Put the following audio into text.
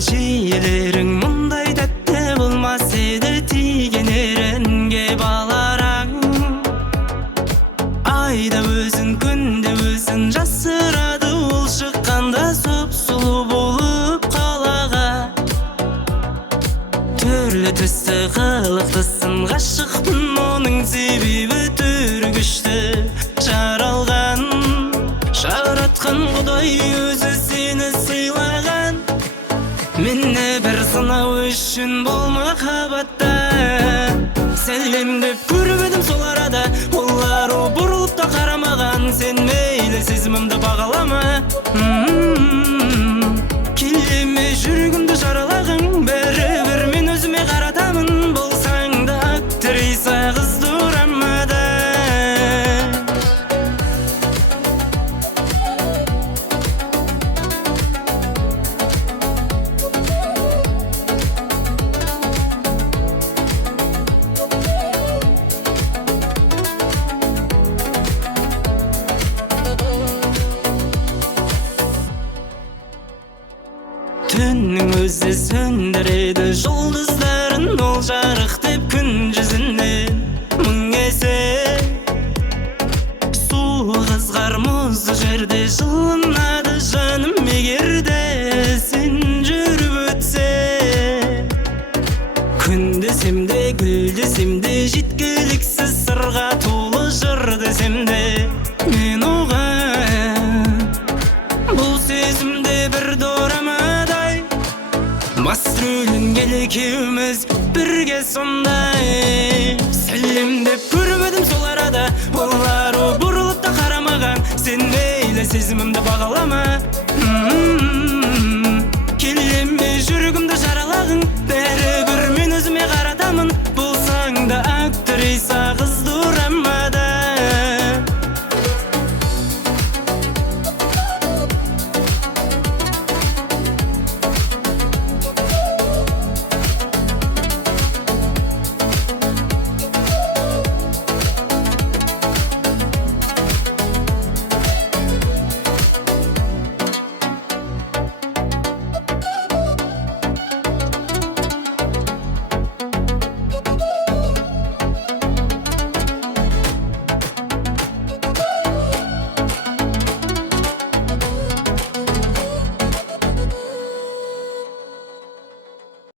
Şiirlerin mınday dette bulmaz edi tigen erenge balaran. Ayda özün günde özün jasırады ул şıkkanda süp-sulu bulup kalaga. Türlü tüssü kılıktısın gaşıkpın onun sebebi türgüştü жаралган. Жараткан Кудай өзү сени сыйлаган. Менне бир сынау үчүн бол махабатта. Селем деп көрбөдүм сол арада, олар бурулуп да карамаган. Сен мейли сезимимди багалама. Келеме жүргүмдү жаралаган, бери мен өзүмө каратамын. Болсаң да актриса кыздырамада. Түннің өзі сөндіреді жұлдыздарын, ол жарық деп күн жүзінен мың есе. Суы қызғар мұзды жерде жылынады жаным, егерде сен жүріп өтсе. Күн десем де, гүл десем де, жеткіліксіз сырға толы жыр десем де, мен оған бұл сезімде бір дорамадай. Мас рөлінген екеуміз бірге сондай. Сәлем деп көрмедім сол арада,